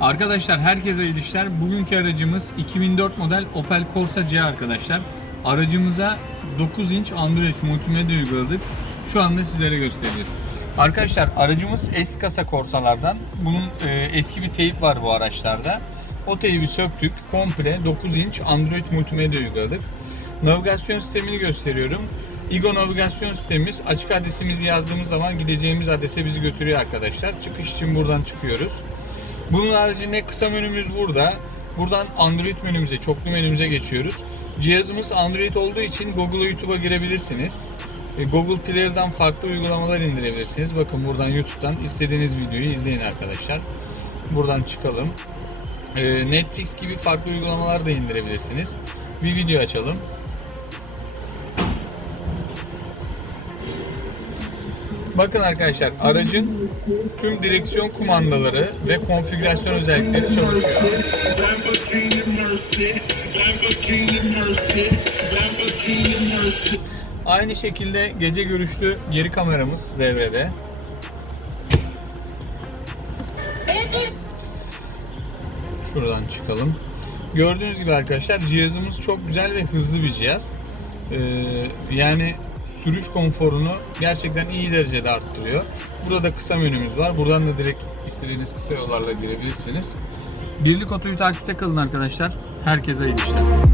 Arkadaşlar herkese iyi işler. Bugünkü aracımız 2004 model Opel Corsa C arkadaşlar. Aracımıza 9 inç Android multimedya uyguladık. Şu anda sizlere göstereceğiz. Arkadaşlar aracımız eski kasa Corsa'lardan. Bunun e, eski bir teyip var bu araçlarda. O teybi söktük. Komple 9 inç Android multimedya uyguladık. Navigasyon sistemini gösteriyorum. Igo navigasyon sistemimiz açık adresimizi yazdığımız zaman gideceğimiz adrese bizi götürüyor arkadaşlar. Çıkış için buradan çıkıyoruz. Bunun haricinde kısa menümüz burada. Buradan Android menümüze, çoklu menümüze geçiyoruz. Cihazımız Android olduğu için Google'a YouTube'a girebilirsiniz. E, Google Player'dan farklı uygulamalar indirebilirsiniz. Bakın buradan YouTube'dan istediğiniz videoyu izleyin arkadaşlar. Buradan çıkalım. E, Netflix gibi farklı uygulamalar da indirebilirsiniz. Bir video açalım. Bakın arkadaşlar aracın tüm direksiyon kumandaları ve konfigürasyon özellikleri çalışıyor. Aynı şekilde gece görüşlü geri kameramız devrede. Şuradan çıkalım. Gördüğünüz gibi arkadaşlar cihazımız çok güzel ve hızlı bir cihaz. Ee, yani sürüş konforunu gerçekten iyi derecede arttırıyor. Burada da kısa menümüz var. Buradan da direkt istediğiniz kısa yollarla girebilirsiniz. Birlik Oto'yu takipte kalın arkadaşlar. Herkese iyi işler.